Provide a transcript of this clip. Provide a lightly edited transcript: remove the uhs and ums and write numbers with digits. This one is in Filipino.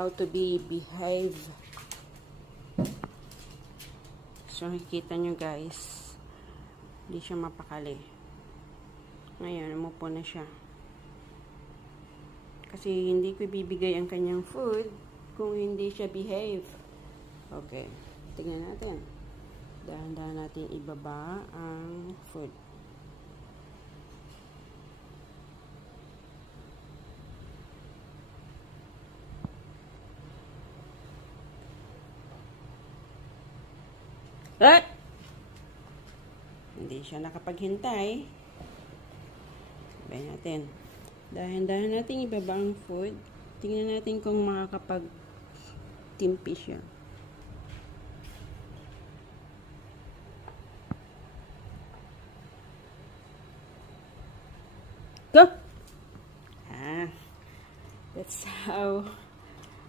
How to behave. So, nakikita nyo guys, hindi siya mapakali. Ngayon, umupo na siya. Kasi hindi ko ibibigay ang kanyang food kung hindi siya behave. Okay, tingnan natin. Dahan-dahan natin ibaba ang food. Right? Hindi siya nakapaghintay. Sabihin natin. Dahan-dahan natin ibaba ang food. Tingnan natin kung makakapag-timpi siya. Go! That's how